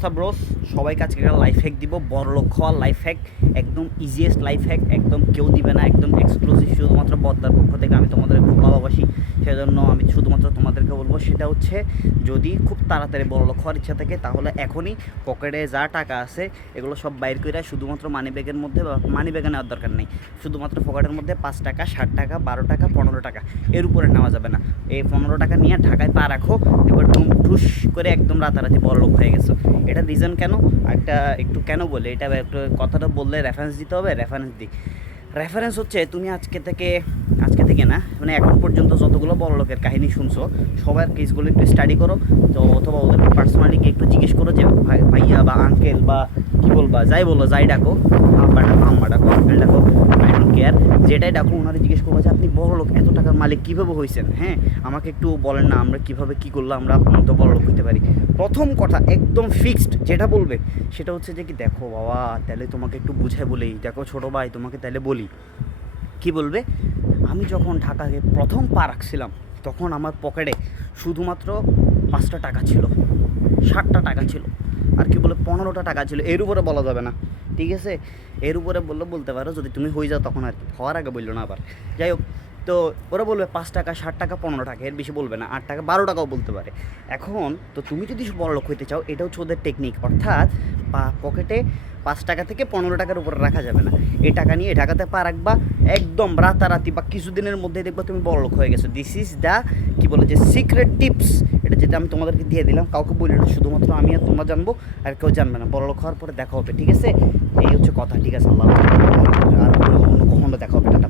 অবস্থা ব্রোস? সবাইকে আজকে একটা লাইফ হ্যাক দিব, বড়লোক হওয়ার লাইফ হ্যাক, একদম ইজিয়েস্ট লাইফ হ্যাক, একদম কেউ দিবে না, একদম এক্সক্লুসিভ, শুধুমাত্র বদ্দার পক্ষ থেকে। আমি তোমাদের খুব ভালোবাসি, সেজন্য আমি শুধুমাত্র তোমাদেরকে বলবো। সেটা হচ্ছে, যদি খুব তাড়াতাড়ি বড়লোক হওয়ার ইচ্ছা থাকে তাহলে এখনই পকেটে যা টাকা আছে এগুলো সব বাইর করে শুধুমাত্র মানি ব্যাগের মধ্যে, মানি ব্যাগে নেওয়ার দরকার নেই, শুধুমাত্র পকেটের মধ্যে 5 টাকা, 60 টাকা, 12 টাকা, 15 টাকা, এর উপরে নেওয়া যাবে না। এই 15 টাকা নিয়ে ঢাকায় পা রাখো, এবার ঠুস করে একদম রাতারাতি বড়লোক হয়ে গেছো। এটা রিজন কেন, একটা একটু কেন বলে, এটা একটু কথাটা বললে রেফারেন্স দিতে হবে, রেফারেন্স দিই। রেফারেন্স হচ্ছে, তুমি আজকে থেকে না, মানে এখন পর্যন্ত যতগুলো বড়লোকের কাহিনী শুনছো সবার কেসগুলো একটু স্টাডি করো, তো অথবা ওদের পার্সোনালি একটু জিজ্ঞেস করো যে ভাইয়া বা আঙ্কেল বা কী বলবা, যাই বলো, যাই ডাকো, আব্বা ডাকো, আম্মা ডাকো, আঙ্কেল ডাকো, আই ডোন্ট কেয়ার, যেটাই ডাকো, ওনারা জিজ্ঞেস করবো যে আপনি বড়লোক, এত টাকার মালিক কীভাবে হয়েছেন, হ্যাঁ আমাকে একটু বলেন না, আমরা কীভাবে কী করলে আমরা আপনার তো বড়লোক হতে পারি। প্রথম কথা একদম ফিক্সড যেটা বলবে সেটা হচ্ছে যে কি, দেখো বাবা, তাহলে তোমাকে একটু বুঝাই বলি, দেখো ছোটো ভাই, তোমাকে তাহলে বলি, কি বলবে, আমি যখন ঢাকাকে প্রথম পা রাখছিলাম তখন আমার পকেটে শুধুমাত্র 5টা টাকা ছিল, 60টা টাকা ছিল, আর কি বলে 15টা টাকা ছিল, এর উপরে বলা যাবে না, ঠিক আছে? এর উপরে বললে বলতে পারো, যদি তুমি হয়ে যাও তখন, আর কি হওয়ার আগে বললো না আবার। যাই হোক, তো ওরা বলবে 5 টাকা, 60 টাকা, 15 টাকা, এর বেশি বলবে না, 8 টাকা, 12 টাকাও বলতে পারে। এখন তো তুমি যদি বড়লোক হইতে চাও, এটা হচ্ছে ওদের টেকনিক, অর্থাৎ পকেটে 5 টাকা থেকে 15 টাকার উপরে রাখা যাবে না। এই টাকা নিয়ে ঢাকাতে পা রাখবা, একদম রাতারাতি বা কিছুদিনের মধ্যে দেখবা তুমি বড়লোক হয়ে গেছো। দিস ইজ দ্য, কি বলে যে, সিক্রেট টিপস। এটা যেটা আমি তোমাদেরকে দিয়ে দিলাম, কাউকে বলি না, শুধুমাত্র আমি আর তোমরা জানবো, আর কেউ জানবে না। বড়লোক হওয়ার পরে দেখা হবে, ঠিক আছে? এই হচ্ছে কথা, ঠিক আছে? আল্লাহ হাফেজ। আর অন্য কখনো দেখা হবে, টাটা।